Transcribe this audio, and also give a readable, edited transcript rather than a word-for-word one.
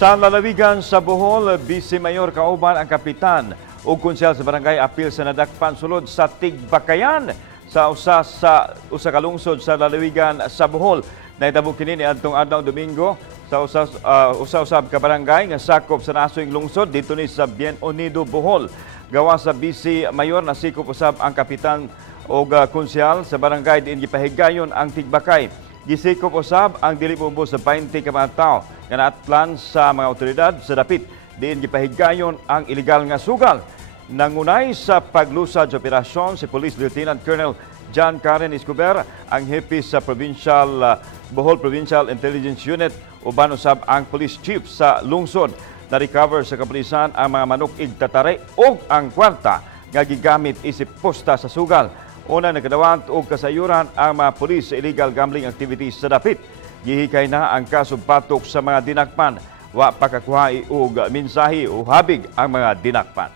Sa lalawigan sa Bohol, Vice Mayor kauban ang kapitan ug konsyal sa barangay apil sa nadakpan sulod sa Tigbakayan sa usa ka lungsod sa lalawigan sa Bohol. Nahitabo kini niadtong adlaw Domingo sa usa-usab ka barangay nga sakop sa nasoyng lungsod dito ni sa Bien Unido, Bohol. Gawa sa Vice Mayor na sikop usab ang kapitan o konsyal sa barangay diin gipahigayon ang Tigbakay. Gisikop usab ang dili bumbos sa 20 ka mga tawo nga naatlan sa mga otoridad sa dapit diin gipahigayon ang ilegal nga sugal. Nangunay sa paglusad sa operasyon si Police Lieutenant Colonel John Karen Escobar, ang hepe sa Bohol Provincial Intelligence Unit, uban usab ang Police Chief sa lungsod. Na-recover sa kapulisan ang mga manok igtatare o ang kwarta nga gigamit isip posta sa sugal. Una nakadawat og kasayuran ang mga pulis sa illegal gambling activities sa dapit. Gihikay na ang kaso patok sa mga dinakpan. Wa pakakuha og mensahe o habig ang mga dinakpan.